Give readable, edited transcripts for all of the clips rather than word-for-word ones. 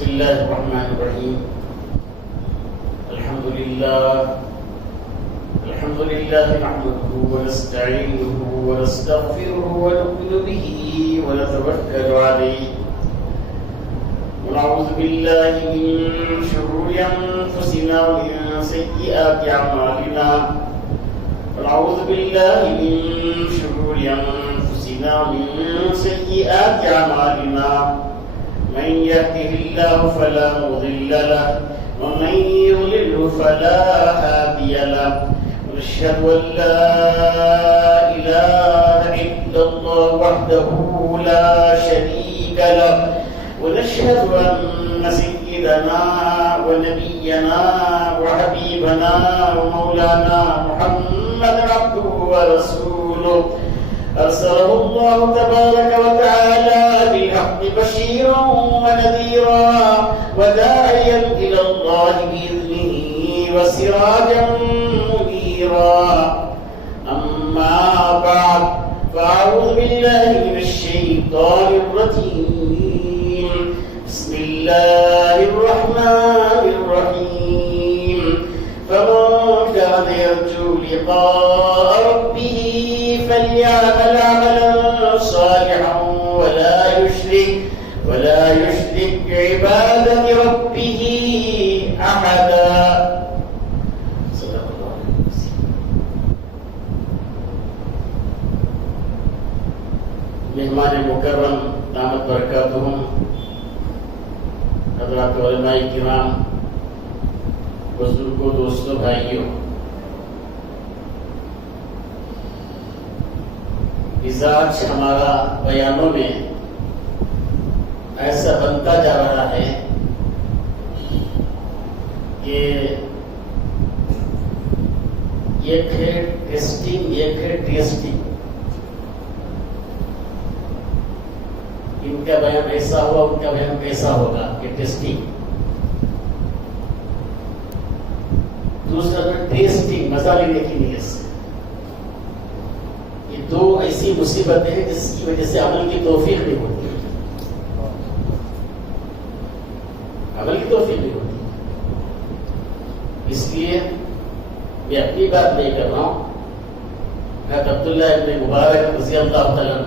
بسم الله الرحمن الرحيم. الحمد لله نحمده ونستعينه ونستغفره ونؤمن به ونتوكل عليه ونعوذ بالله من شرور أنفسنا ومن سيئات أعمالنا ونعوذ بالله من شرور أنفسنا ومن سيئات أعمالنا من يهده الله فلا مضل له ومن يضلل فلا هادي له ونشهد أن لا إله إلا الله وحده لا شريك له ونشهد أن سيدنا ونبينا وحبيبنا ومولانا محمدا عبده ورسوله أرسله الله تبارك وتعالى بالحق بشيرا ونذيرا وداعيا إلى الله بإذنه وسراجا منيرا. أما بعد فأعوذ بالله من الشيطان الرجيم. بسم الله الرحمن الرحيم. فمن كان يرجو لقاء ربه فليعمل عملا صالحا ولا يشرك بعبادة ربه أحدا. صدق الله العظيم. مہمان مکرم دامت برکاتہم، حضرات علماء کرام، بزرگوں، دوستوں، بھائیوں، مزاج ہمارا بیانوں میں ایسا بنتا جا رہا ہے کہ ایک ہے ٹیسٹنگ، ایک ہے ٹیسٹنگ. ان کا بیان ایسا ہوا، ان کا بیان کیسا ہوگا، یہ ٹیسٹنگ. دوسرا ٹیسٹنگ، مزہ لینے کی نیت سے. یہ دو ایسی مصیبتیں ہیں جس کی وجہ سے عمل کی توفیق نہیں ہوتی، عمل کی توفیق نہیں ہوتی. اس لیے میں اپنی بات نہیں کر رہا ہوں. حضرت عبداللہ ابن مبارک رضی اللہ تعالیٰ عنہ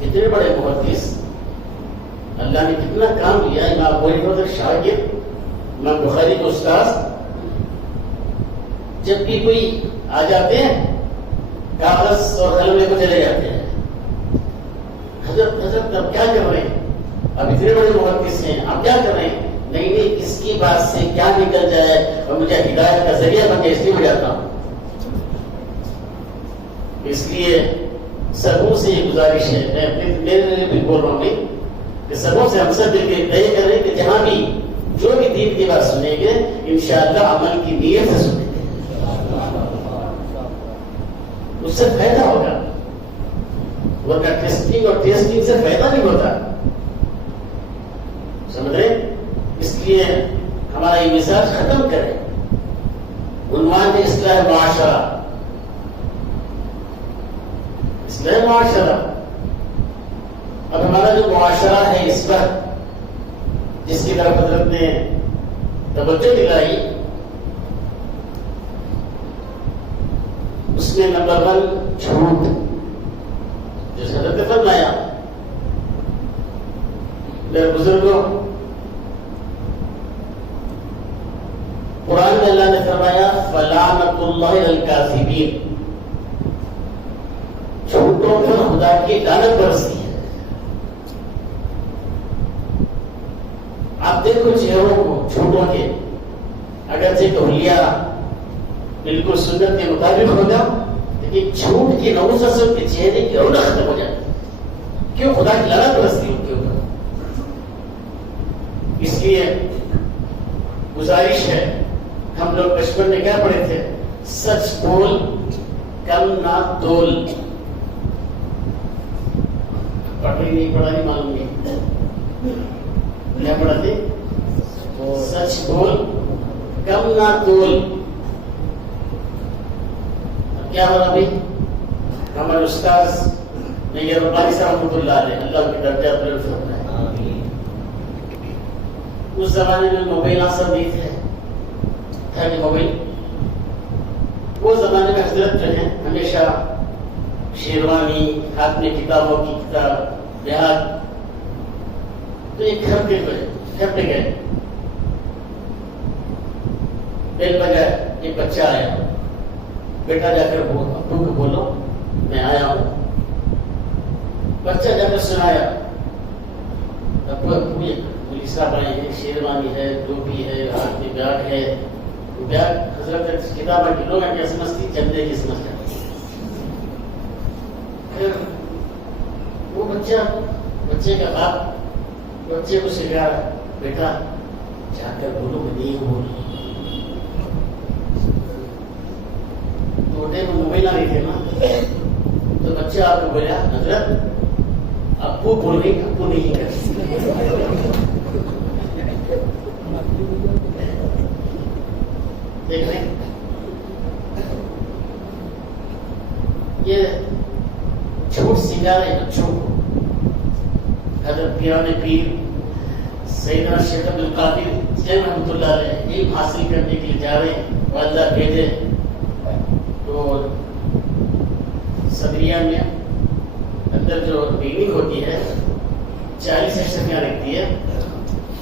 کتنے بڑے محدث، اللہ نے کتنا کام کیا. امام بخاری کا شاگرد، امام بخاری کے استاد، جب بھی کوئی آ جاتے ہیں کاغذ اور قلم لے کر چلے جاتے ہیں. حضرت اب کیا کر رہے ہیں؟ اب اتنے بڑے محدث ہیں، آپ کیا کر رہے ہیں؟ نہیں، اس کی بات سے کیا نکل جائے اور مجھے ہدایت کا ذریعہ بن کے اس لیے میں جاتا ہوں. اس لیے سبوں سے یہ گزارش ہے، میں میرے لیے بھی بول رہا ہوں کہ سبوں سے ہم سب مل کے طے کریں کہ جہاں بھی جو بھی دین کی بات سنیں گے انشاءاللہ عمل کی نیت سے سنیں گے، اس سے فائدہ ہوگا. ورنہ ٹیسٹنگ اور ٹیسٹنگ سے فائدہ نہیں ہوتا، سمجھ رہے؟ اس لیے ہمارا یہ مزاج ختم کریں. عنوان ہے اصلاح معاشرہ. اصلاح معاشرہ. اب ہمارا جو معاشرہ ہے اس وقت، جس کی طرف حضرت نے توجہ دلائی، اس میں نمبر 1 جھوٹ. جو حضرت نے فرمایا، میرے بزرگوں، قرآن میں اللہ نے فرمایا فلعنۃ اللہ علی الکاذبین، جھوٹوں پر خدا کی لعنت برستی ہے. آپ دیکھو چہروں کو جھوٹوں کے، اگرچہ تولیہ بالکل سنت کے مطابق ہوگا لیکن جھوٹ کی نوسط کے چہرے کی رونق ختم ہو جاتی. کیوں؟ خدا کی لعنت برستی ان کے اوپر. اس لیے گزارش ہے، ہم لوگ بچپن میں کیا پڑھے تھے؟ سچ بول کم نہ تول. پڑھی نہیں پڑھا نہیں معلوم نہیں، کیا پڑھا تھے؟ سچ بول کم نہ تول. کیا ہو رہا بھائی؟ ہمارے استاذ یہ ربانی صاحب رحمۃ اللہ علیہ، اللہ کی درجات بلند فرمائے. اس زمانے میں موبائل آسان نہیں تھے، تھا کہ موبائل وہ زمانے میں حضرت جو ہیں ہمیشہ شیروانی، ہاتھ میں کتابوں کی کتاب، دیہات، تو ایک گھر پہ گئے، بیل بجائے، ایک بچہ آیا، بیٹا جا کر ابو کو بولو میں آیا ہوں۔ بچہ جا کر سنایا، ابو پولیس صاحب آئے ہیں، شیروانی ہے، ٹوپی ہے، ہاتھ میں بیگ ہے، بیگ حضرت کتاب کی لوگ کیا سمجھتی، چندے کی سمجھ جاتی۔ پھر وہ بچے کا باپ بچے کو سکھا رہا، بیٹا جا کر بولو میں نہیں ہوں۔ چھوٹے میں موبائل نہیں تھے نا، تو بچہ آپ کو بولا حضرت ابو بولنے ابو نہیں کرتے۔ دیکھ رہے یہ جھوٹ سکھا رہے بچوں کو۔ حضرت پیران پیر سیدنا شیخ عبد القادر جی رحمۃ اللہ علیہ علم حاصل کرنے کے لیے جا رہے ہیں، والدہ بھیجے تو صدریہ میں اندر جو ریڈنگ ہوتی ہے 40 اشتہار رکھتی ہے،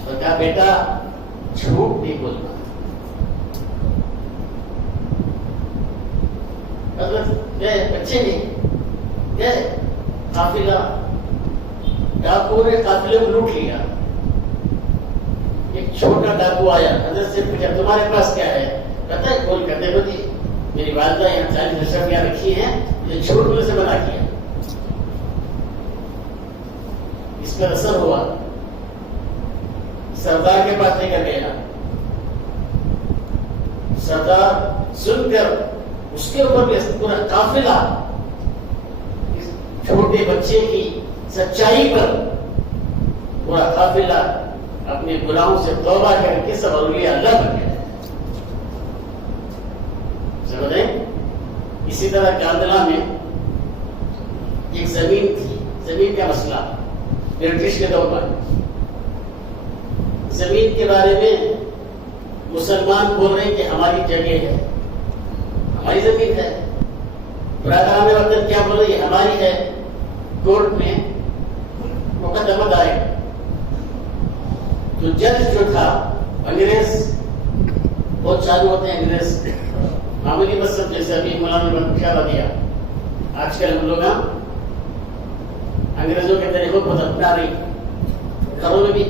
اور کہا بیٹا جھوٹ نہیں بولنا۔ حضرت گئے، بچے نہیں گئے، قافلہ ڈاکو نے قافلے کو لوٹ لیا۔ ایک چھوٹا ڈاکو آیا، حضرت سے پوچھا تمہارے پاس کیا ہے؟ کہتا ہے کھول کر دیکھو جی میری والدہ یہاں 40 اشتہار رکھی ہیں، یہ جھوٹ بولنے سے منع کیا۔ اس پر اثر ہوا، سردار کے پاس لے کر گیا، سردار سن کر اس کے اوپر بھی پورا قافلہ اس چھوٹے بچے کی سچائی پر پورا قافلہ اپنے گناہوں سے توبہ کر کے سب اولیاء اللہ بن گیا۔ سمجھیں؟ اسی طرح کاندلہ میں ایک زمین تھی، زمین کا مسئلہ برٹش کے دور پر، زمین کے بارے میں مسلمان بول رہے ہیں کہ ہماری جگہ ہے، ہماری زمین ہے، برادران وطن کیا بول رہے ہیں ہماری ہے۔ کورٹ میں مقدمہ دائر، جو جج جو تھا انگریز، بہت چالو ہوتے ہیں انگریز، معمولی مذہب جیسے ابھی مولانا نے اشارہ دیا، آج کل ہم لوگ انگریزوں کے طریقوں کو اپنا رہی، گھروں میں بھی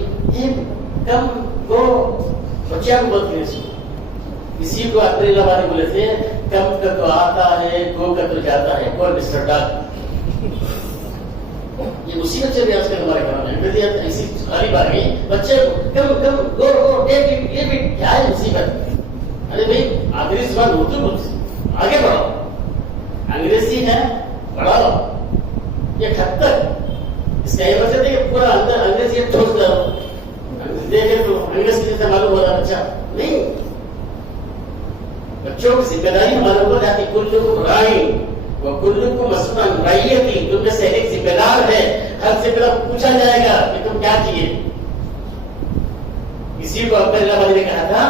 کم کو بچیاں کو بہت نہیں سکتے، کسی کو اپنے لبانے بولے تھے کم کا تو آتا ہے، گو کا تو جاتا ہے، کون مسٹر ڈاک۔ یہ مصیبت چل رہی ہے آج کل ہمارے گھروں میں، انگریزیت ایسی غالب آ گئی، بچے کو کم کم گو گو یہ بھی کیا ہے مصیبت؟ ارے بھائی آخری زبان اردو بولتے، آگے بڑھو، انگریزی ہے بڑھاؤ۔ ایک حد تک اس کا یہ مطلب ہے کہ پورا اندر انگریزی ٹھوس ڈالو، دیکھے تو انگریز کی جیسے معلوم ہو رہا بچہ نہیں۔ بچوں کی ذمہ داری معلوم ہو جاتی، کلکم راعٍ وکلکم مسئول عن رعیتہ، تم میں سے ایک ذمہ دار ہے، ہر سے پہلے پوچھا جائے گا کہ تم کیا کیے۔ اسی کو عبد اللہ نے کہا تھا،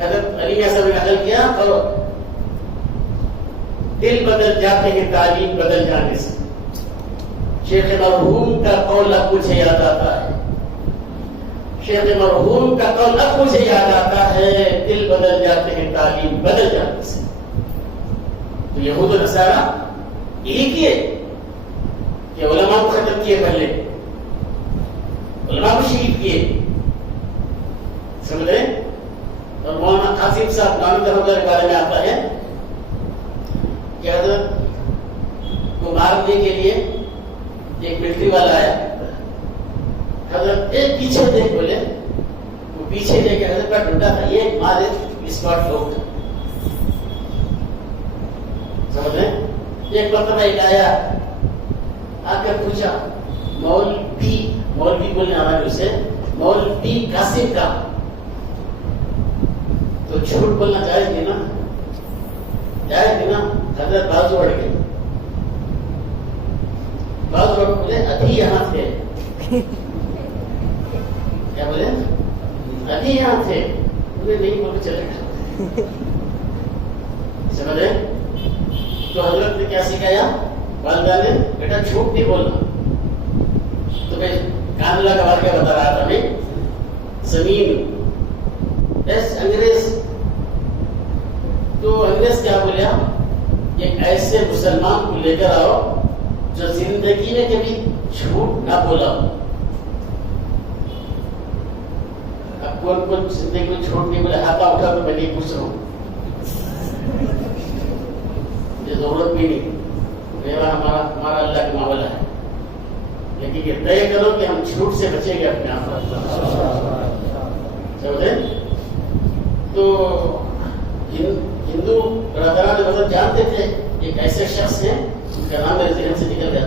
حضرت علی میاں صاحب نے نقل کیا، اور دل بدل جاتے ہیں تعلیم بدل جانے سے۔ شیخ مرحوم کا قول اب مجھے یاد آتا ہے، شیخ مرحوم کا قول اب مجھے یاد آتا ہے، دل بدل جاتے ہیں تعلیم بدل جانے سے۔ تو یہود و نصارہ یہی کیے کہ علماء کو ختم کیے، پہلے علماء کو شہید کیے، سمجھ رہے؟ اور مولانا قاسم صاحب نامی رحمۃ اللہ کے بارے میں آتا ہے کہ حضرت کو مارنے کے لیے ایک ملٹری والا آیا، حضرت ایک پیچھے دیکھ بولے، وہ پیچھے دیکھ کے حضرت کا ڈنڈا تھا، یہ مارے اسپاٹ لوگ تھا، سمجھ رہے؟ ایک مرتبہ ایک آیا، آ کر پوچھا مولوی بولنے آ رہا ہے اسے، مولوی قاسم کا، تو جھوٹ بولنا جائز نہیں نا، جائز نہیں نا۔ حضرت بازو اڑ گئے، بازو اڑ بولے ابھی یہاں تھے، کیا بولے والدہ نے بیٹا جھوٹ نہیں بولنا. تو میں کان لگا کر کے بتا رہا تھا میں زمین بس انگریز. تو انگریز کیا بولیا ایک ایسے مسلمان کو لے کر آؤ جو زندگی میں کبھی جھوٹ نہ بولا. اب کون کون زندگی میں جھوٹ نہیں بولا ہاتھ اٹھا تو میں نہیں پوچھ رہا ہوں, مجھے ضرورت بھی نہیں, میرا ہمارا اللہ کا معاملہ ہے. لیکن یہ طے کرو کہ ہم جھوٹ سے بچیں گے اپنے آپ کو. سمجھے؟ تو ہندو برادران مطلب جانتے تھے ایک ایسے شخص ہیں ان کا نام میرے ذہن سے نکل گیا,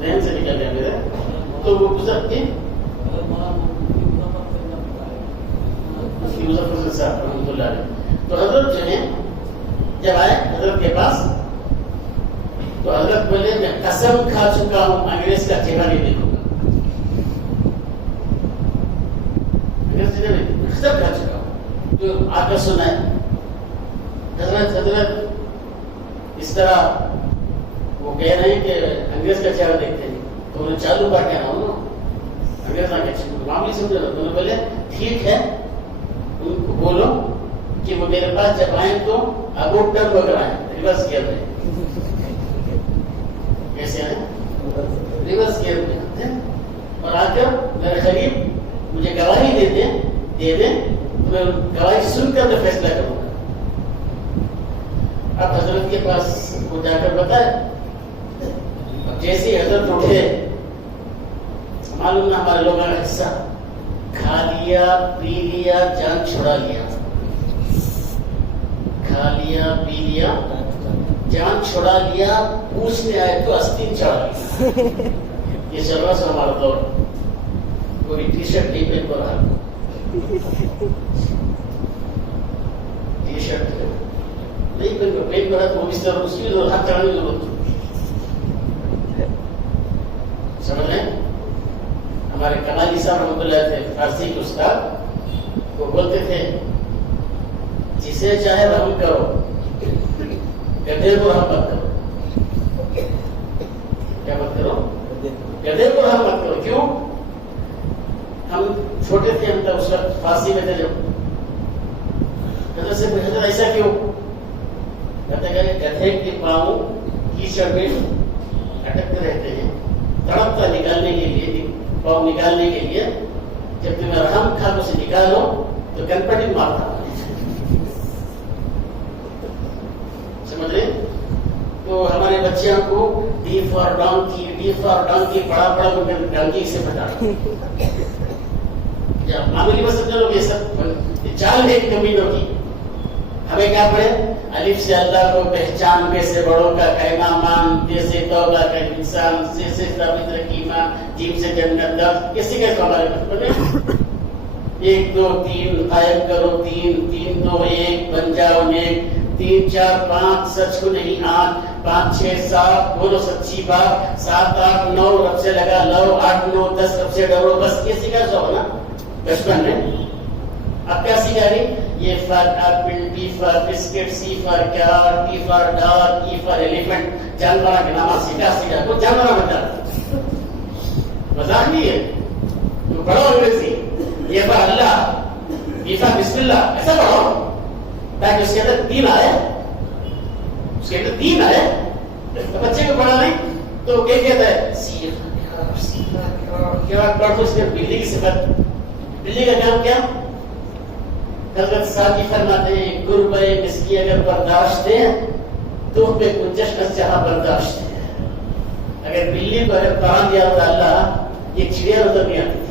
ذہن سے نکل گیا میرے. تو وہ گزر کے مظفر صاحب رحمۃ اللہ علیہ. تو حضرت جو ہے جب آئے حضرت کے پاس تو حضرت بولے میں قسم کھا چکا ہوں انگریز کا چہرہ نہیں دیکھوں گا. انگریز چہرہ نہیں, قسم کھا چکا ہوں. تو آ کر سنا ہے حضرت اس طرح وہ کہہ رہے ہیں کہ انگریز کا چہرہ دیکھتے ہیں. تو انہوں نے چالو کا کہنا ہوں نا انگریز کے معاملے سمجھے. تو انہوں نے بولے ٹھیک ہے ان کو بولو کہ وہ میرے پاس جب آئیں تو ابوٹ ٹرن ہو کر آئیں, ریورس گیئر میں. کیسے آئیں؟ ریورس گیئر میں آتے ہیں اور آ کر میرے قریب مجھے گواہی دے دیں تو میں گواہی سن کر میں فیصلہ کروں گا. اب حضرت کے پاس وہ جا کر بتائے. اب جیسے حضرت اٹھے معلوم نہ ہمارے لوگوں کا حصہ کھا لیا پی لیا جان چھڑا لیا. کھا لیا پی لیا جان چھڑا لیا, پوچھنے آئے تو آستین چڑھا لیا. یہ چل رہا سا ہمارا دور. کوئی ٹی شرٹ نہیں پہن پر رہا, ٹی شرٹ نہیں پہن پر رہا تو اس طرح اس کی ہاتھ چڑھانے کی ضرورت. سمجھ رہے ہیں؟ ہمارے کمالی صاحب رحمۃ اللہ تھے فارسی کے استاد, وہ بولتے تھے جسے چاہے رحم کرو گدھے کو رحم مت کرو. کیا مت کرو؟ گدھے کو رحم مت کرو. کیوں؟ ہم چھوٹے تھے, ہم تب اس وقت فارسی میں تھے جب گدھے سے حضرت ایسا کیوں کہتے ہیں گدھے کے پاؤں کیچڑ میں اٹکتے رہتے ہیں, تڑپتا نکالنے کے لیے پاؤں نکالنے کے لیے. جب تمہیں رحم کھا اسے نکالو تو گنپٹی مارتا. سمجھ رہے؟ تو ہمارے بچیاں کو ڈی فار ڈانکی پڑا پڑا ڈانکی سے پٹا. معمولی بس سمجھ لو یہ سب چال ہے کمینوں کی. ہمیں کیا پڑھے الف سے اللہ کو پہچان, کیسے بڑوں کا کہنا مان, جیسے توبہ کا انسان, جیسے ثابت رکیمہ, جیم سے جنت دا. کسی کا ہمارے بچپن 1 2 3 قائم کرو 3 3 2 1 بن جاؤ نیک, 3 4 5 سچ کو نہیں 8 5 6 7 بولو سچی بات, 7 8 9 رب سے لگا لو, 8 9 10 رب سے ڈرو. بس یہ سیکھا سو نا بچپن میں. اب کیا سیکھا رہی؟ A for apple, T for biscuit, C for cat, T for dog, E for elephant. جانوروں کے نام سیکھا کچھ جانوروں بتا مذاق نہیں ہے. تو پڑھو انگریزی, یہ فار اللہ, ای فار بسم اللہ, ایسا پڑھو تاکہ اس کے اندر دین آئے. اس کے اندر دین آئے. تو بچے کو پڑھا نہیں تو کیا کہتا ہے کیا پڑھو اس کے بلی کی صفت. بلی کا کام کیا؟ حضرت صاحب فرماتے ہیں قربے مسکی اگر برداشت ہے تو پہ گنجش کا جہاں برداشت ہے. اگر بلی کو اگر پڑھا دیا تو اللہ یہ چڑیا نظر نہیں آتی تھی.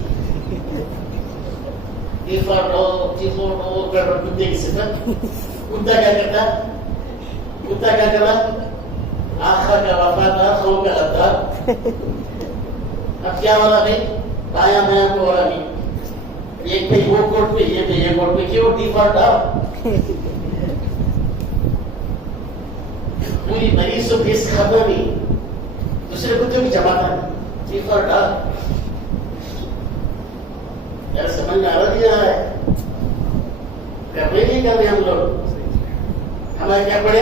کتے کی صفت. کتا کیا کرتا؟ کتا کیا کرتا؟ آخر کا وفادار, قوم کا غدار. اب کیا ہو رہا بھائی؟ بایاں بایاں کو ہو رہا نہیں. ایک پہ وہ کوٹ پہ, یہ پہ یہ کوٹ پہ. کیوں؟ ڈیفالٹ آپ پوری 920 کھاتا نہیں, دوسرے کتوں کی جماعت ہے. ڈیفالٹ آپ یار سمجھ میں آ رہا دیا ہے. کر رہے نہیں کر رہے ہم لوگ. ہمارے کیا پڑھے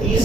30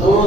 2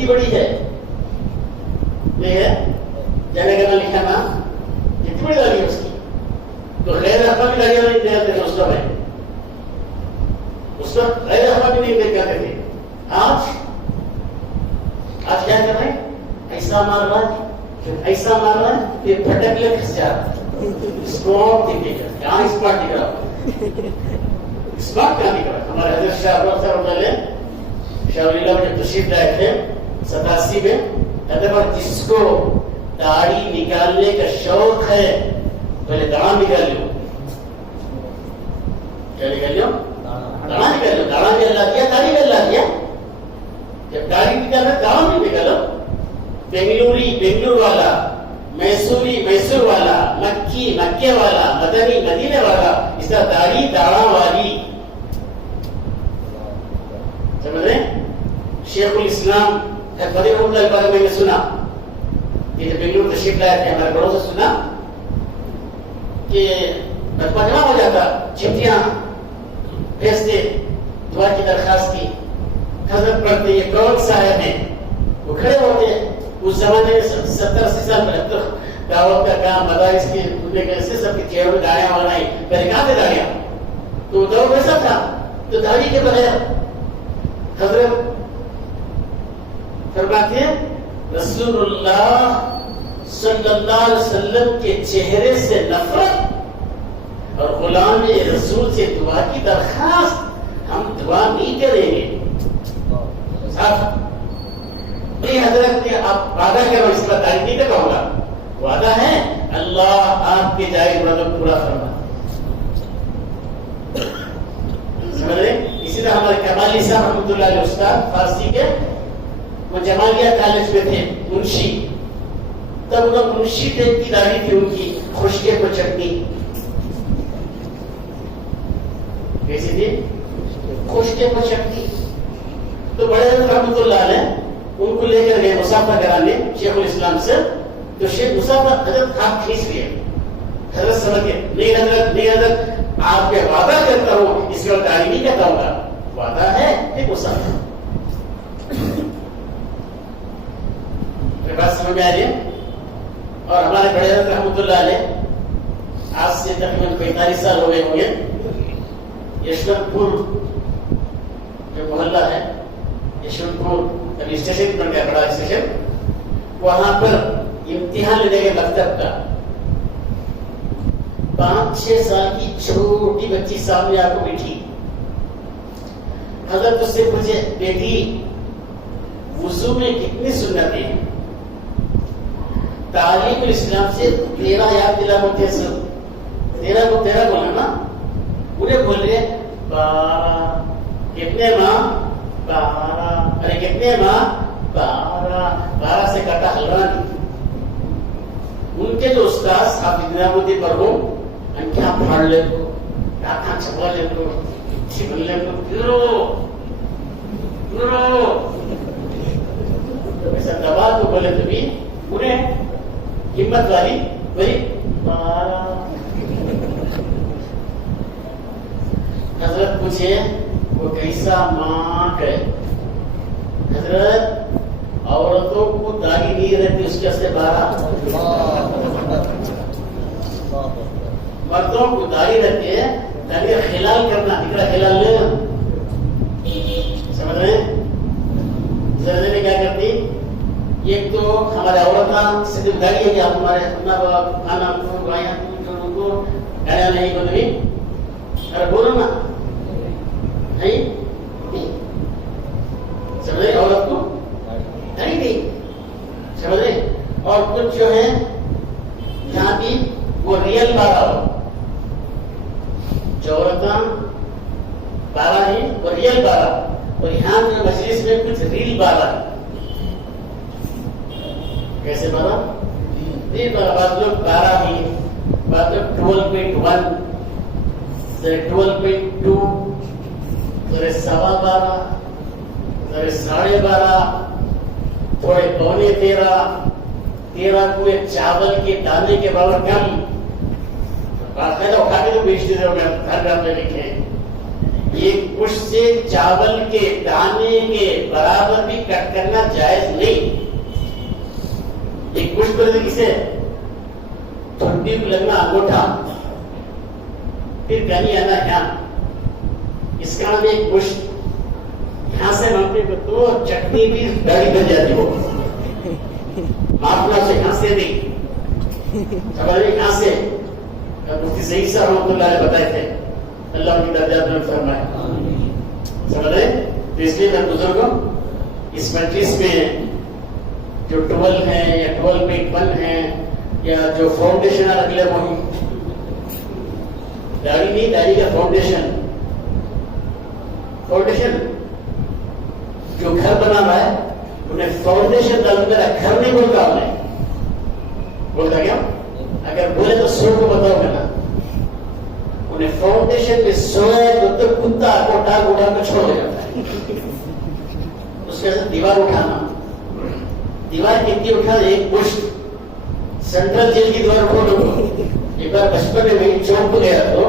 کتنی بڑی ہے یہ ہے جانے کا لکھا نا کتنی بڑی داڑھی ہے اس کی. تو غیر افا بھی داڑیاں نہیں دیتے تھے اس وقت غیر افا بھی نہیں دیکھتے تھے. آج کیا کر رہے ہیں؟ ایسا مار رہا ہے ایسا مار رہا ہے پھر پھٹک لے پھنس جا رہا ہے. اسپاٹ دکھے گا کہاں اسپاٹ دکھ رہا اسپاٹ کہاں دکھ رہا. ہمارے حضرت شاہ ابو شاہ ولی اللہ میں تشریف لائے تھے 87 میں. حضرت جس کو داڑھی نکالنے کا شوق ہے پہلے داڑھا نکال لو. کیا نکال لو؟ داڑھا نکال لو. داڑھا بھی اللہ دیا داڑھی بھی اللہ دیا. جب داڑھی نکالا داڑھا بھی نکالو. بنگلور والا میسور والا مکے والا مدنی مدینے والا اس طرح داڑھی داڑھا والی. سمجھ رہے ہیں؟ شیخ الاسلام فتح رحمۃ اللہ بارے میں نے سنا کہ جب بنگلور تشریف لائے تھے ہمارے بڑوں سے سنا کہ بچپن جمع ہو جاتا چٹھیاں بھیجتے دعا کی درخواست کی. حضرت پڑھتے یہ کون صاحب ہیں وہ کھڑے ہوتے. اس زمانے میں 70-80 سال پہلے دعوت کا کام مدارس کی دنیا کے ایسے سب کی چہروں میں داڑیاں بنائی. پہلے کہاں تھے داڑیاں؟ تو دور ویسا تھا. تو داڑھی کے بغیر حضرت فرماتے ہیں رسول اللہ صلی اللہ علیہ وسلم کے چہرے سے نفرت اور غلام رسول سے دعا کی درخواست ہم دعا نہیں کریں گے. نہیں حضرت کہ آپ وعدہ کرو اس کا تعریف نہیں کروں گا. وعدہ ہے اللہ آپ کے جائز مطلب پورا فرما. سمجھ رہے؟ اسی طرح ہمارے کمالی صاحب رحمۃ اللہ علیہ استاد فارسی کے وہ جمالیہ کالج میں تھے منشی. تب انہوں منشی ٹیپ کی داڑھی تھی ان کی خشکے کو چٹنی. کیسی تھی؟ خشکے کو چٹنی. تو بڑے حضرت رحمۃ اللہ علیہ ان کو لے کر گئے مسافہ کرانے شیخ الاسلام سے. تو شیخ مسافہ حضرت ہاتھ کھینچ لیے. حضرت سمجھ گئے نہیں حضرت آپ کے وعدہ کرتا ہوں اس کا داڑھی نہیں کہتا ہوں گا. وعدہ ہے ایک مسافہ. بات سمجھ میں آ رہی ہے؟ اور ہمارے بڑے حضرت رحمۃ اللہ علیہ آج سے تقریباً 45 سال ہو گئے ہوں گے. یشونت پور جو محلہ ہے یشونت پور ابھی اسٹیشن بن گیا بڑا اسٹیشن. وہاں پر امتحان لینے کے مکتب کا 5-6 سال کی چھوٹی بچی سامنے آ کو بیٹھی. حضرت اس سے پوچھے بیٹی وضو میں کتنی سنتیں ہیں؟ تعلیم الاسلام سے 13 یاد دلا ہوتے ہیں. سب 13 بولا نا. انہیں بول رہے 12. کتنے ماں؟ 12. ارے کتنے ماں؟ 12 سے کاٹا حلوہ نہیں. ان کے جو استاد حافظ نظام الدین مرحوم انکھیاں پھاڑ لے تو آنکھاں چھپا لے تو چھپ لے تو پھرو ایسا دبا تو بولے تو بھی انہیں ہمت والی وہی 12. حضرت پوچھے وہ کیسا ماں ہے؟ حضرت عورتوں کو داڑھی نہیں رہتی اس کے سے 12. مردوں کو داڑھی رہتی ہے تاکہ خلال کرنا اتنا خلال لے. سمجھ رہے ہیں؟ زردے میں کیا کرتی ایک تو ہمارے عورتیں صرف داڑھی ہے کہ آپ ہمارے اپنا کھانا کو گایا نہیں کو بھی ارے بولو نا نہیں. سمجھ رہے عورت کو داڑھی نہیں. سمجھ رہے؟ اور کچھ جو ہے یہاں بھی وہ ریئل 12 ہو. جو عورتیں 12 ہی وہ ریئل 12. اور یہاں جو مجلس میں کچھ ریل 12. کیسے 12؟ ریل 12. بعض لوگ 12 ہی بعض لوگ 12.1 12.2 ذرے 12.25 ذرے 12.5 تھوڑے پونے 13 کو ایک چاول کے دانے کے برابر کم. باقاعدہ اٹھا کے تو بیچ دیتے ہو گھر گھر میں لکھے ایک پشت سے چاول کے دانے کے برابر بھی کٹ کرنا جائز نہیں. ایک پشت پر کسے ٹھنڈی کو لگنا انگوٹھا، پھر کہیں آنا یہاں، اس کا نام ایک پشت. یہاں سے مانگتے کو تو چٹنی بھی گاڑی بن جاتی ہو، معافلہ سے یہاں سے نہیں خبر کہاں سے. مفتی صحیح صاحب رحمۃ اللہ علیہ بتائے تھے، اللہ کی درجات میں فرمائے. سمجھ رہے؟ تو اس لیے میں بزرگوں اس مجلس میں جو 12 ہیں یا 12.1 ہیں یا جو فاؤنڈیشن اگلے وہی داڑھی نہیں، داڑھی کا فاؤنڈیشن جو گھر بنا رہا ہے انہیں فاؤنڈیشن ڈالوں میرا گھر نہیں بولتا. انہیں بولتا کیا؟ اگر بولے تو سو کو بتاؤ گا نا. انہیں فاؤنڈیشن میں سوئے تو کتا کو ٹاگ اٹھا کر چھوڑ جاتا ہے. اس کے ساتھ دیوار اٹھانا، دیوار کتنی اٹھا؟ ایک پشت سینٹرل جیل کی دیوار اٹھو لوگوں. ایک بار بچپن میں میری چوک کو گیا تو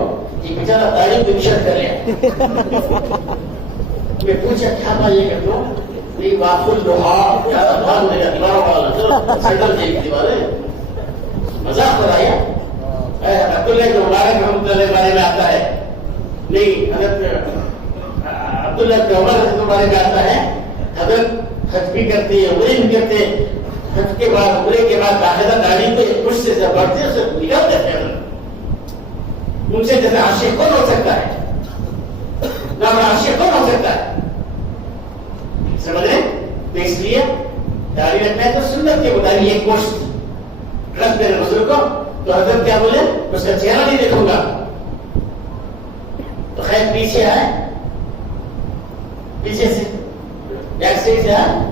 یہ بیچارہ داڑھی کو انشٹ کر لیا. میں پوچھا کیا بات یہ کرتا ہوں؟ یہ واقف لوہا دیوار اٹھا سینٹرل جیل کی دیوار ہے. مذاق بتایا عبداللہ کے مبارک رحمۃ اللہ بارے میں آتا ہے، نہیں حضرت عبداللہ کے عمر کے بارے میں آتا ہے. حضرت حج بھی کرتے ہیں، عمرے بھی کرتے ہیں. حج کے بعد عمرے کے بعد باقاعدہ داڑھی کو ایک پشت سے بڑھتے اسے نکال دیتے ہیں. ان سے جیسے عاشق کون ہو سکتا ہے؟ نہ عاشق کون ہو سکتا ہے؟ سمجھ رہے؟ تو اس لیے داڑھی رکھنا ہے تو سنت کے مطابق ایک پشت رکھ دے بزرگ کو. تو حضرت کیا بولے؟ اس کا چہرہ نہیں دیکھوں گا. تو خیر پیچھے آئے، پیچھے سے بیک سائڈ سے آئے،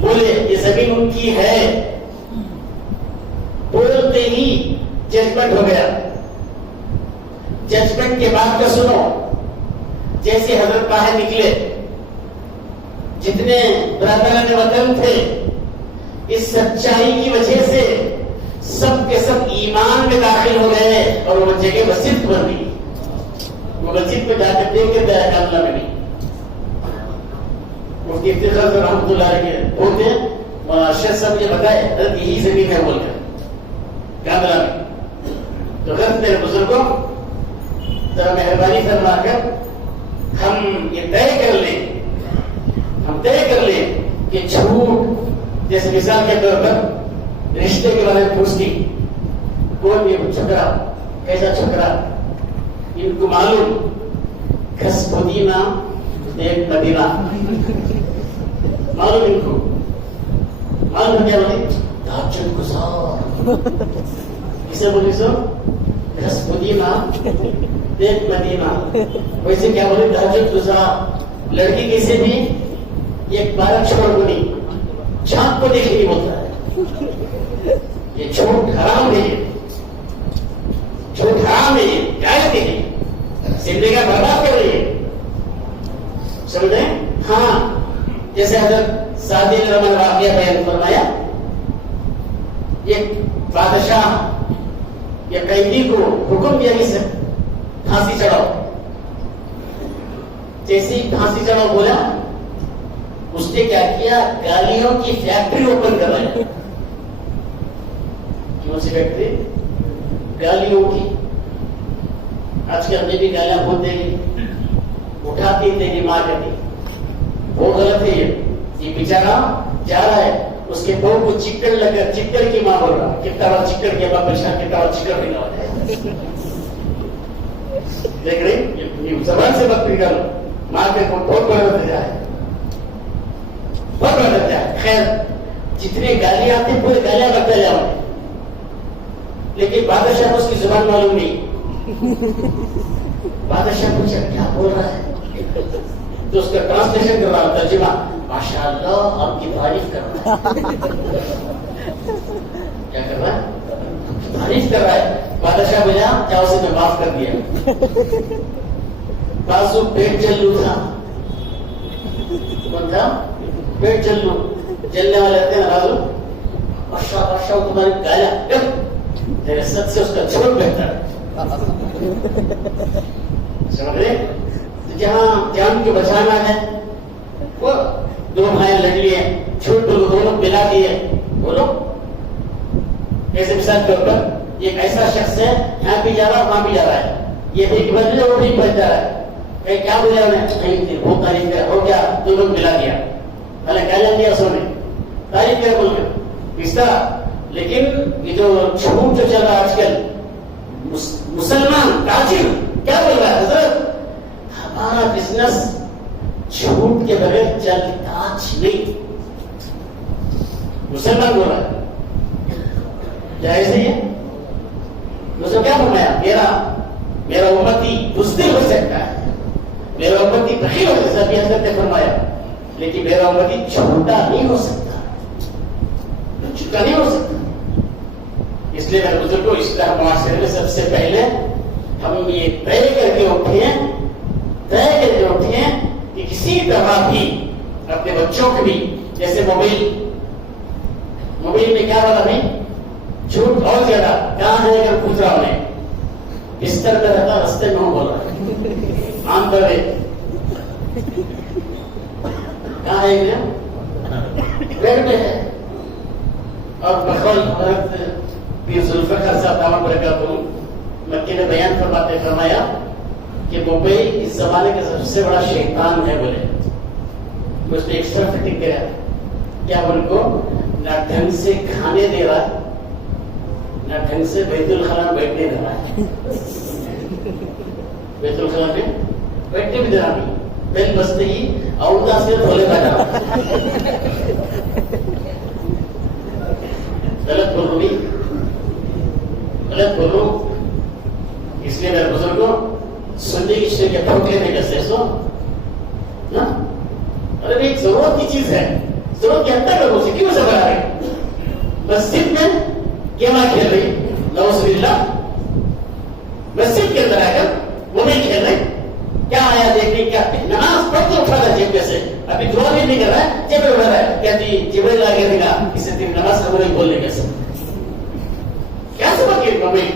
بولے یہ زمین ان کی ہے. بولتے ہی ججمنٹ ہو گیا. ججمنٹ کے بعد کا سنو. جیسے حضرت باہر نکلے، جتنے برادران وطن تھے اس سچائی کی وجہ سے سب کے سب ایمان میں داخل ہو گئے اور وہ جگہ مسجد بن گئی. وہ مسجد میں جا کر دیکھ کے دیا کاملہ میں نہیں. مفتی افتخار صاحب رحمۃ اللہ علیہ بولتے ہیں شیخ صاحب یہ بتائے حضرت یہی زمین ہے بول کر کاملہ میں. تو حضرت میرے بزرگوں ذرا مہربانی فرما کر ہم یہ طے کر لیں کہ جھوٹ، جیسے مثال کے طور پر رشتے کے بارے میں پوچھتی کون یہ چھکرا، کیسا چھکرا، ان کو معلوم گھس پودینہ ایک مدینہ معلوم، ان کو معلوم کیا بولے تہجد گزار، اسے بولی سو گھس پودینہ ایک مدینہ. ویسے کیا بولے تہجد گزار. لڑکی کیسے بھی ایک بارہ چھوڑ کو نہیں، چاند کو دیکھ نہیں بولتا ہے. یہ جھوٹ حرام ہے، جھوٹ حرام ہے، غلط ہے، زندگی کا برباد کر رہی ہے. سمجھے؟ ہاں جیسے حضرت سعدی رحمۃ اللہ واقعہ بیان فرمایا. ایک بادشاہ یا قیدی کو حکم دیا کہ پھانسی چڑھاؤ. جیسے ہی پھانسی چڑھاؤ بولا، اس نے کیا کیا؟ گالیوں کی فیکٹری اوپن کر رہے. کون سی فیکٹری؟ گالیوں کی. آج کل ہمیں بھی گالیاں بولتے ہیں، اٹھاتی تیری ماں کہتی، وہ غلط ہے. یہ بیچارہ جا رہا ہے، اس کے بہو کو چکر لگا، چکر کی ماں بول رہا، کتنا بار چکر کے بعد پریشان، کتنا بار چکر نہیں ہوا ہے. دیکھ رہے زبان سے بات نکالو، ماں کے بہت بڑا درجہ ہے، بہت بڑا درجہ ہے. خیر جتنے گالیاں آتے پورے گالیاں کرتے جاؤ، لیکن بادشاہ کو اس کی زبان معلوم نہیں. بادشاہ پوچھا کیا بول رہا ہے، تو اس کا ٹرانسلیشن کر رہا، ترجمہ ماشاءاللہ آپ کی تعریف کر رہا ہے. کیا کر رہا ہے؟ تعریف کر رہا ہے. بادشاہ بولا کیا اسے میں معاف کر دیا. بازو پیٹ جلو تھا. کون تھا؟ پیٹ جلو، جلنے والے رہتے ہیں بازو. بادشاہ تمہاری گالیاں تیرے سچ سے اس کا چھوٹ بہتر ہے. سمجھ رہے؟ جہاں جان کو بچانا ہے وہ دو بھائی لڑ لیے, چھوٹ کو دونوں ملا دیے. بولو ایسے مثال کے اوپر ایک ایسا شخص ہے یہاں بھی جا رہا وہاں بھی جا رہا ہے, یہ بھی بج رہا وہ بھی بج جا رہا ہے. کہ کیا بولے انہیں بہت تعریف کر ہو گیا تو لوگ ملا دیا, پہلے کیا جان دیا سو نے تعریف کر بول کے اس طرح. لیکن یہ جو جھوٹ جو چل رہا ہے آج کل, مسلمان تاجر کیا بول رہا ہے حضرت ہمارا بزنس جھوٹ کے بغیر چلتا نہیں. مسلمان بول رہا ہے جائز ہے. مسلم کیا فرمایا, میرا امتی بزدل ہو سکتا ہے, میرا امتی بخیل ہو سکتا ہے حضرت نے فرمایا, لیکن میرا امتی جھوٹا نہیں ہو سکتا, جھوٹا نہیں ہو سکتا. اس لیے میرے بزرگوں اصلاح معاشرے میں سب سے پہلے ہم یہ طے کر کے اٹھے کہ کسی طرح بھی اپنے بچوں کو بھی, جیسے موبائل میں کیا بولا نہیں, جھوٹ بہت زیادہ. کہاں ہے اگر پوچھ رہا ہوں, بستر پہ رہتا رستے میں ہوں بول رہا عام طور پہ کہاں ہے بیڈ میں ہے. اور بخول حضرت پیر ذوالفقار صاحب دامت برکاتہ مکے میں بیان فرمایا کہ موبائل اس زمانے کا سب سے بڑا شیطان ہے. بولے اس نے ایکسٹرا فٹنگ کیا, کیا ان کو نہ ڈھنگ سے کھانے دے رہا, نہ ڈھنگ سے بیت الخلا بیٹھنے دے رہا ہے. بیت الخلا میں بیٹھنے بھی دے رہا نہیں, بیل بجتے ہی عورتہ سے دھولے بیٹھا. غلط بول رہا ہوں. اس لیے میرے بزرگوں سننے کی شے کے ٹھوکے میں کیسے سو, ارے ایک ضرورت کی چیز ہے, ضرورت کی حد تک لوگوں سے کیوں سے بنا رہے. مسجد میں گیما کھیل رہی, نعوذ باللہ, مسجد کے اندر آ کر وہ نہیں کھیل رہے. کیا آیا دیکھنے, کیا نماز پڑھ کے اٹھا رہا جیب میں سے, ابھی دعا بھی نہیں کر رہا ہے, جیب میں اٹھا رہا ہے. کہتی جبریل آ گیا دیکھا اسے تیری نماز کا نہیں بولنے کیسے, کیا سبق ہے ممی.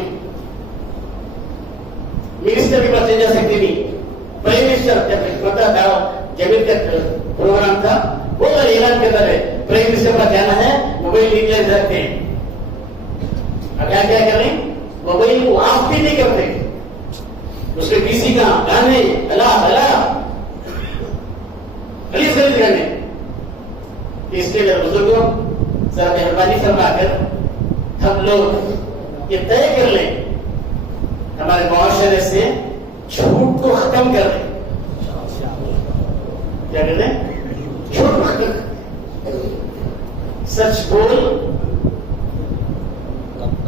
منسٹر کے پاس لے جا سکتے نہیں, پرائم منسٹر پتا تھا جبریل کا پروگرام تھا, وہ اعلان کرتا ہے پرائم منسٹر کا جانا ہے, موبائل نکلے رکھتے ہیں. اب کیا کر رہے ہیں, موبائل کو آف بھی نہیں کرتے, اس کے پی سی کا گانے خرید کرنے. اس لیے میرے بزرگوں ذرا مہربانی فرما کر ہم لوگ یہ طے کر لیں, ہمارے معاشرے سے جھوٹ کو ختم کر دیں. کیا کر دیں, جھوٹ کو ختم, سچ بول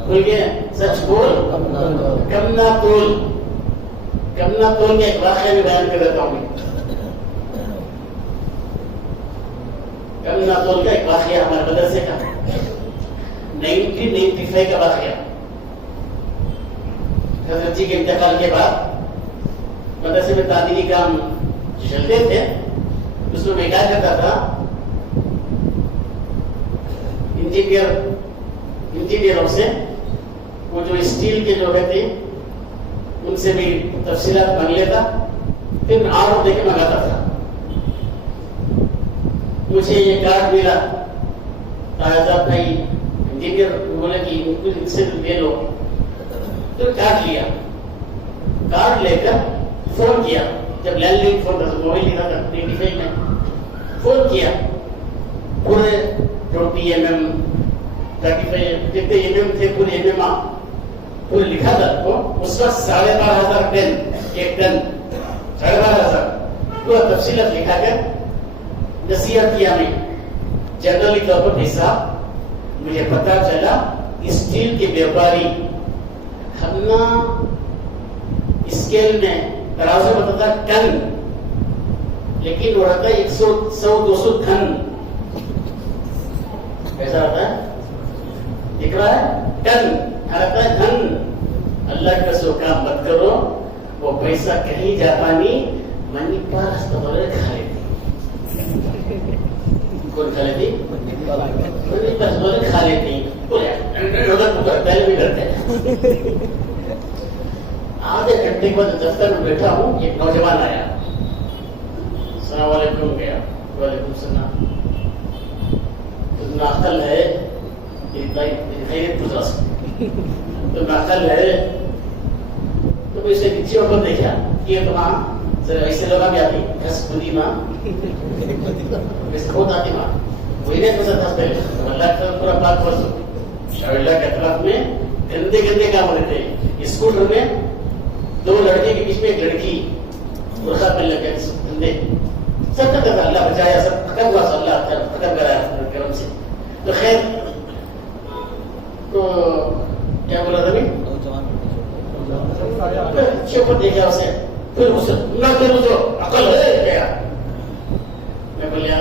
گیا, سچ بول کم نہ تول. کم نہ تول کے ایک واقعہ میں بیان کر دیتا ہوں. کم نہ تول کا ایک واقعہ ہمارے مدرسے کا 1995 کا واقعہ. حضرت جی کے انتقال کے بعد مدرسے میں تعلیمی کام چلتے تھے, اس میں کیا کرتا تھا, انجینئروں سے وہ جو اسٹیل کے جو رہتے ان سے بھی تفصیلات مانگ لیتا, پھر آرڈر دے کے منگاتا تھا. مجھے یہ کارڈ ملا, صاحب بھائی انجینئر بولے کہ ان سے لے لو, تو کارڈ لیا. کارڈ لے کر فون کیا, جب لینڈ لائن فون تھا, موبائل نہیں تھا 95 میں, فون کیا. پورے 20 mm 35 جتنے mm تھے پورے mm پورے لکھا تھا کو, اس وقت 12,500 ٹن, ایک ٹن 12,500 پورا تفصیلات لکھا کر نصیحت کیا. میں جنرلی طور پر بھائی صاحب مجھے پتا چلا اسٹیل کے بیوپاری ہم نا اسکیل میں ترازو بتاتا ٹن, لیکن وہ رہتا ہے 100-200 ٹن. ایسا رہتا ہے, دکھ رہا ہے ٹن, رہتا ہے دھن. اللہ کا سو کام مت کرو, وہ پیسہ کہیں جاتا نہیں. منی پاس تو کھا لیتی, کون کھا لیتی, منی پاس بولے کھا لیتی. پہلے بھی کرتے ہیں. آدھے گھنٹے کے بعد دفتر میں بیٹھا ہوں, ایک نوجوان آیا, السلام علیکم گیا. وعلیکم السلام. اتنا عقل ہے خیریت گزار سکتے. اتنا عقل ہے تو اسے پیچھے اوپر دیکھا کہ تو ماں ایسے لوگ بھی آتی گھس بندی ماں بہت آتی ماں وہی نہیں پسند تھا پہلے. اللہ کا پورا پاک ورس اللہ کے اطراف میں گندے گندے کام ہو رہے تھے. اسکول میں 2 لڑکے کے بیچ میں ایک لڑکی برقع پہن لگے گندے سب کا اللہ بچایا. سب ختم ہوا اللہ ختم کرایا کرم سے. تو خیر تو کیا بولا تھا اوپر دیکھا اسے پھر اسے جو عقل ہے کیا میں بولیا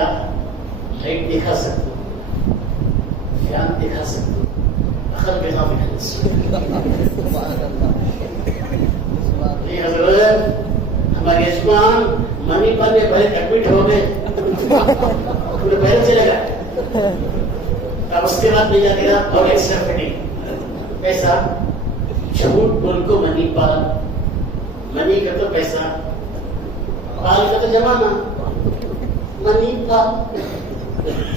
لائٹ دکھا سکتی ہوں فین دکھا سکتی ہوں عقل کے ساتھ دکھا حضرت ہمارے یجمان منی پال میں پہلے ایڈمٹ ہو گئے پورے پہلے چلے گا. اب اس کے بعد میں جا کے اور ایکسٹرا فٹنگ پیسہ جھوٹ بول کو منی پال. منی کا تو پیسہ پال کا تو زمانہ منی پال.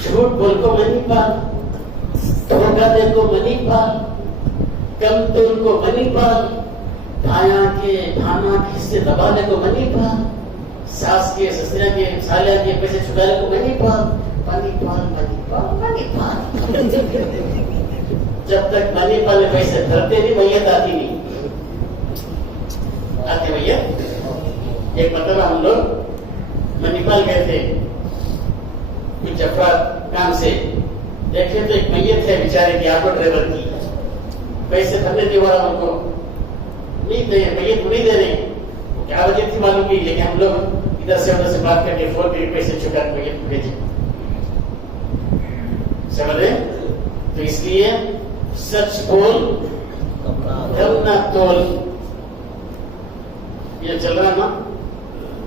جھوٹ بول کو منی پال دھوکہ دے کو منی پال کم تول کو منی پال بھایا کے بھانا کے حصے دبانے کو منی پال ساس کے سسرا کے سالیہ کے پیسے چھڑانے کو منی پال. منی پال منی پال منی پال. جب تک منی پال میں پیسے بھرتے نہیں میت آتی نہیں آتے میت. ایک مرتبہ ہم لوگ منی پال گئے تھے کچھ افراد کام سے دیکھے تو ایک میت ہے بیچارے کی آٹو ڈرائیور کی. پیسے بھرنے نہیں ہو رہا ان کو نہیں دے میت کو نہیں دے رہے. کیا وجہ تھی معلوم نہیں لیکن ہم لوگ ادھر سے بات کر کے فون پہ پیسے چکا کے میت کو بھیجے. سمجھے؟ تو اس لیے سچ بول کم نہ تول. یہ چل رہا نا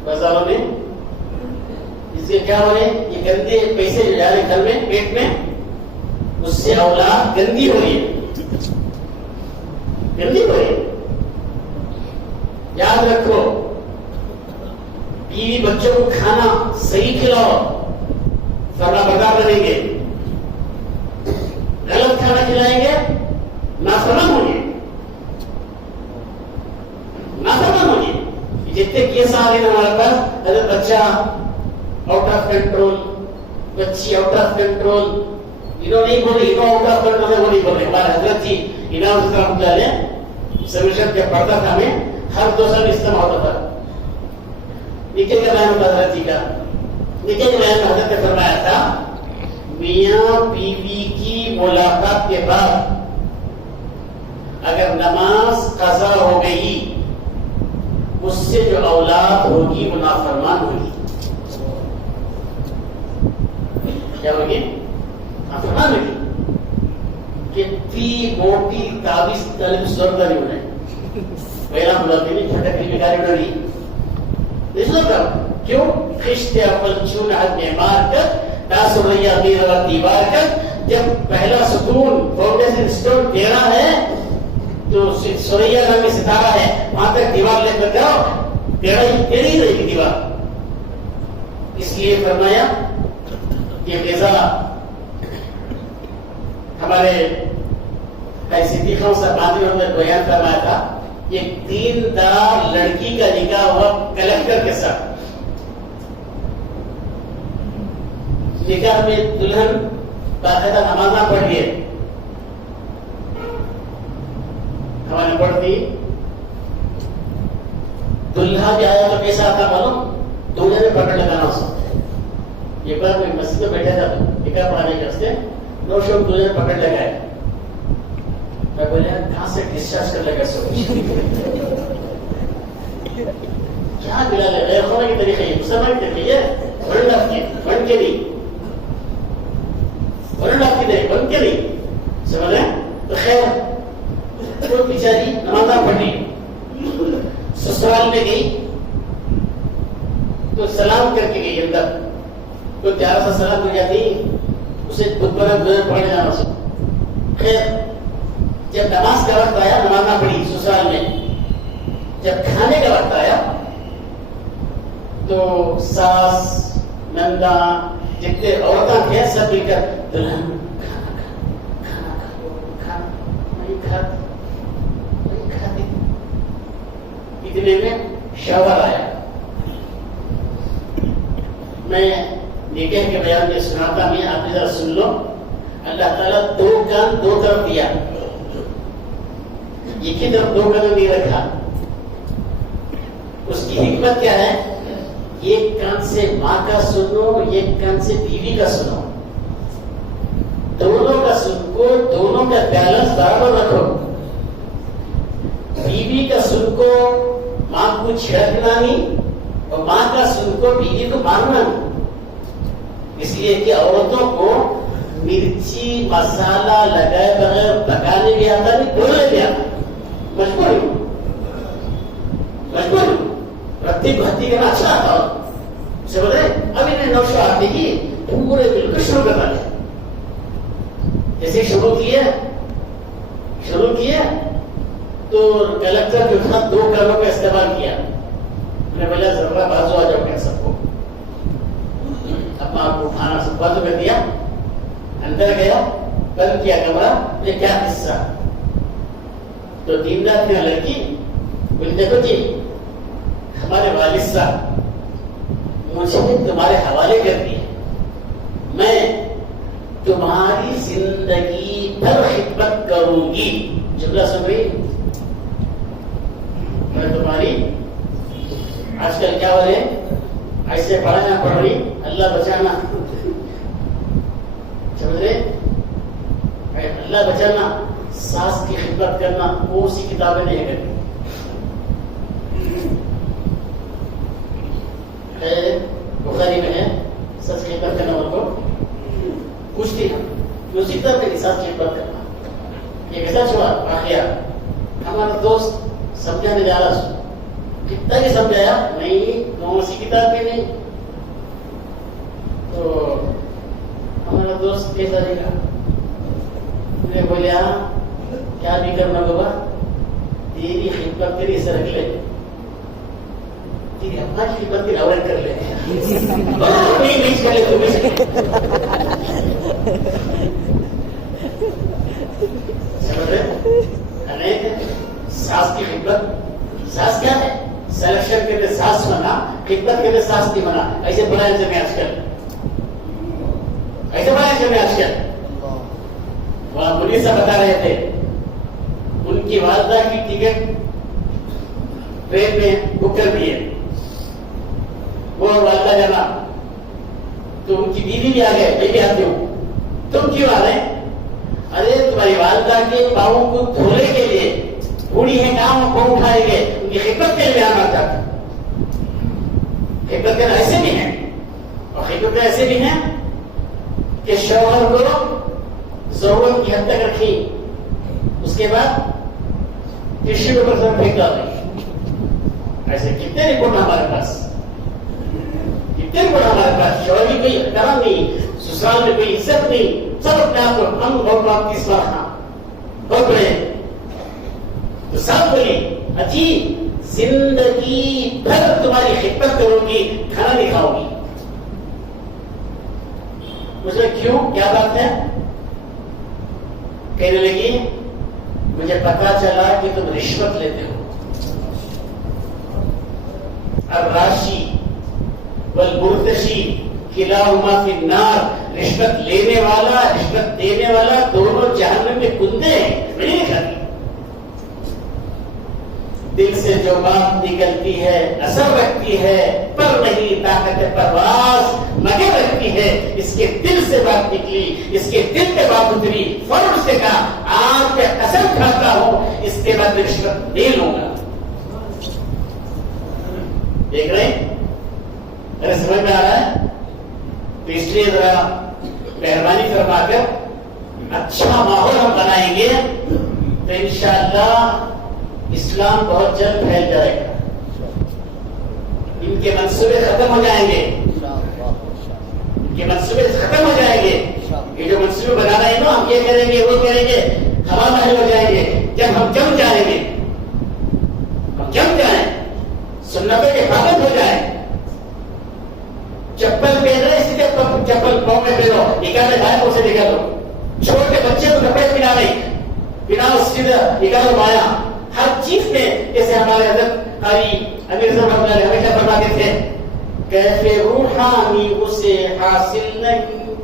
بازاروں میں. اس سے کیا ہو رہے یہ گندے پیسے جو جا رہے گھر میں پیٹ میں اس سے اولاد گندی ہو رہی ہے. گندی ہو رہی ہے. یاد رکھو بیوی بچوں کو کھانا صحیح کھلاؤ فرما بردار بنیں گے. غلط کھانا کھلائیں گے نافرمان ہوں گے. نافرمان ہوں گے. جتنے کیس آ گئے ہمارے پاس حضرت بچہ آؤٹ آف کنٹرول بچی آؤٹ آف کنٹرول انہوں نہیں بولے انہوں آؤٹ آف کنٹرول ہے وہ نہیں بولے. ہمارے حضرت جی انہوں رحمۃ اللہ علیہ سمیشن جب پڑھتا تھا ہمیں ہر 2 سال اجتماع ہوتا تھا. نکل کا بیان ہوتا حضرت جی کا. نکل کے بیان میں حضرت نے فرمایا تھا میاں بیوی کی ملاقات کے بعد اگر نماز قضا ہو گئی اس سے جو اولاد ہوگی وہ نافرمان ہوگی. کیا ہوگی؟ نافرمان ہوگی. کتنی موٹی تعویذ طالب ضرورت نہیں ہونے پہلا بلاتے نہیں پھٹکری بگاڑی ڈولی کیوں خشتے اپل چون آدمی مار کر سریا میرا دیوار کر. جب پہلا ستون فاؤنڈیشن اسٹون ٹیڑھا ہے تو سریا نام میں ستارہ ہے وہاں تک دیوار لے کر جاؤ ٹیڑھی رہے گی دیوار. اس لیے فرمایا یہ غذا ہمارے صدیقوں سے باندھی نے بیان فرمایا تھا. ایک دیندار لڑکی کا نکاح ہوا کلکٹر کے ساتھ. نکاح میں دلہن باقاعدہ نمازاں پڑھی ہے. ہمارے پڑھتی دلہا بھی آیا تو کیسا آتا معلوم دولہے نے پکڑ لگانا اس. ایک بار میں مسجد میں بیٹھا تھا نکاح پڑھانے کے راستے نو شوق دولہے نے پکڑ لگائے. میں بولے کہاں سے ڈسچارج کر لگا سو کیا ملا لے غیر ہونے کے طریقے مسلمان کے طریقے ورنڈ آپ کی بن کے نہیں ورنڈ آپ کی نہیں بن کے نہیں سمجھ رہے تو خیر وہ بیچاری نمازاں پڑھی سسرال میں گئی تو سلام کر کے گئی اندر تو پیارا سا سلام کر جاتی اسے خود پر پڑھنے جانا سو. خیر جب نماز کا وقت آیا نماز نہ پڑھی سسرال میں. جب کھانے کا وقت آیا تو ساس نندا جتنے عورتیں تھے سب مل کر دلہن اتنے میں شوہر آیا. میں نکاح کے بیان میں سناتا میں آپ ذرا سن لو. اللہ تعالیٰ دو کان دو طرف دیا, ایک ہی طرف دو کان نہیں رکھا. اس کی حکمت کیا ہے؟ ایک کان سے ماں کا سنو, ایک کان سے بیوی کا سنو. دونوں کا سن کو, دونوں کا بیلنس برابر رکھو. بیوی کا سن کو ماں کو چھڑکنا نہیں, اور ماں کا سن کو بیوی کو مارنا نہیں. اس لیے کہ عورتوں کو مرچی مسالہ لگائے بغیر پکانے بھی آتا نہیں, بولنے بھی آتا. مجبور رتی بھتی کرنا اچھا آتا ہو. سمجھ رہے؟ اب انہیں نوشو آتے ہی پورے بالکل شروع کرنا ہے. جیسے شروع کیے تو کلیکٹر جو تھا دو کلوں کا استعمال کیا. میں نے بولا ذرا بازو آ جاؤ کہ سب کو اپنا آپ کو کھانا سب بازو کر دیا. اندر گیا, بند کیا کمرہ. یہ کیا قصہ؟ تو دیندار تھی لڑکی بولے دیکھو جی ہمارے والد صاحب مجھے تمہارے حوالے کر دیے, میں تمہاری زندگی بھر خدمت کروں گی. جملہ سن رہی, میں تمہاری آج کل کیا ہو رہے ایسے پڑھنا پڑ رہی, اللہ بچانا. سمجھ رہے؟ اللہ بچانا. ساس کی خدمت کرنا کون سی کتابیں نہیں کرتی. بخاری میں ہے سچ خدمت کرنا ان کو پوچھتی ہے اسی طرح کی ساس کی خدمت کرنا. یہ کیسا چھوڑا واقعہ, ہمارا دوست سمجھانے جا رہا, کتنا بھی سمجھایا نہیں, کون سی کتاب بھی نہیں. تو ہمارا دوست کیسا رہے گا؟ میں بولے کیا بھی کرنا ہوگا, تیری خدمت کری اسے رکھ لے, تیری ہماری خدمت کی راوٹ کر لے. ساس کی خدمت, ساس کیا ہے؟ سلیکشن کے لیے ساس بنا, خدمت کے لیے ساس نہیں بنا. ایسے بنائے جب میں آج کل, ایسے بنائے جب میں آج کل. وہاں پولیس سے بتا رہے تھے ان کی والدہ کی ٹکٹ ٹرین میں بک کر دیے, وہ والدہ جانا, تو ان کی بیوی بھی آ گئے, میں بھی آتی ہوں. تم کیوں آ رہے؟ ارے تمہاری والدہ کے پاؤں کو دھونے کے لیے بوڑھی ہے, کام کو اٹھائیں گے, ان کی خدمت کے لیے آنا چاہتے. خدمت کرنا ایسے بھی ہیں, اور خدمت ایسے بھی ہیں کہ شوہر کو ضرورت کی حد تک رکھی, اس کے بعد ٹشو پیپر سے پھینک ڈالی. ایسے کتنے رپورٹ ہمارے پاس, کتنے رپورٹ ہمارے پاس. شوہر کی کوئی احترام نہیں, سسرال میں کوئی عزت نہیں, سب اپنے آپ کو ہم بہت بات کی سراہنا بہت بڑے. تو سب بولی اچھی زندگی بھر تمہاری خدمت کروں گی, کھانا نہیں کھاؤں گی. مجھے کیوں, کیا بات ہے؟ کہنے لگی مجھے پتا چلا کہ تم رشوت لیتے ہو. اب راشی والمرتشی کلاہما فی النار, رشوت لینے والا رشوت دینے والا دونوں جہنم میں کندے ہیں. نہیں کھاتی. دل سے جو بات نکلتی ہے اثر رکھتی ہے, پر نہیں طاقت پرواز مگر رکھتی ہے. اس کے دل سے بات نکلی, اس کے دل پہ بات اتری, فوراً سے کہا آپ پہ اثر کھاتا ہوں, اس کے بعد رشوت دے لوں گا. دیکھ رہے ہیں, ارے سمجھ میں آ رہا ہے؟ تو اس لیے ذرا مہربانی فرما کر اچھا ماحول ہم بنائیں گے تو انشاءاللہ اسلام بہت جلد پھیل جائے گا. ان کے منصوبے ختم ہو جائیں گے, ان کے منصوبے ختم ہو جائیں گے. یہ جو منصوبے بنا رہے ہیں نا, ہم یہ کریں گے وہ کریں گے, ہوا محل ہو جائیں گے. جب ہم جم جائیں گے, ہم جم جائیں, سنتوں کے پابند ہو جائیں, نکالے جائے تو اسے نکال لو. چھوٹے بچے کو کپڑے پہنا نہیں, پہناؤ سیدھا نکالو مایا. ہر چیز میں جیسے ہمارے حضرت قاری امیر صاحب رحمۃ اللہ ہمیشہ فرماتے تھے کیف روحانی اسے حاصل نہیں,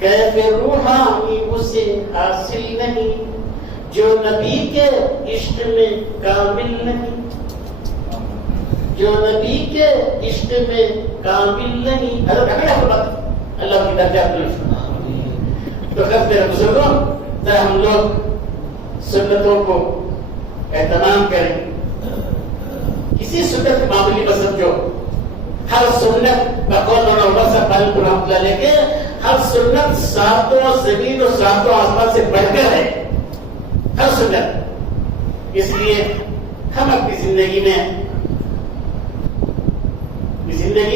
کیف روحانی اسے حاصل نہیں جو نبی کے عشق میں کامل نہیں, جو نبی کے عشق میں کامل نہیں. حضرت اللہ کی درجات تو خط میرے بزرگوں ذرا ہم لوگ سنتوں کو اہتمام کریں. کسی سنت معمولی مت سمجھو, ہر سنت بقول اور عمر سے پہلے رحمۃ اللہ علیہ کے ہر سنت ساتوں زمین اور ساتوں آسمان سے بڑھ کر ہے, ہر سنت. اس لیے ہم اپنی زندگی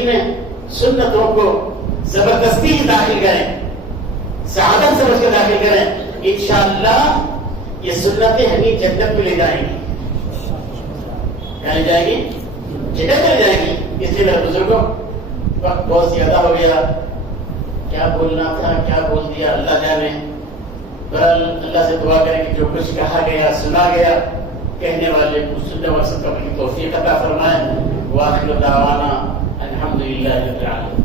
میں سنتوں کو زبردستی داخل کریں, سعادت سمجھ کر داخل کریں. انشاءاللہ یہ سنتیں ہمیں جنت میں لے جائیں گی. کہاں لے جائیں گی؟ جنت میں لے جائیں گی. اس لیے میرے بزرگوں وقت بہت زیادہ ہو گیا, کیا بولنا تھا کیا بول دیا اللہ جانے. اللہ سے دعا کریں کہ جو کچھ کہا گیا سنا گیا کہنے والے کو سننے والے سب کو توفیق عطا فرمائے. وآخر دعوانا الحمدللہ رب العالمین.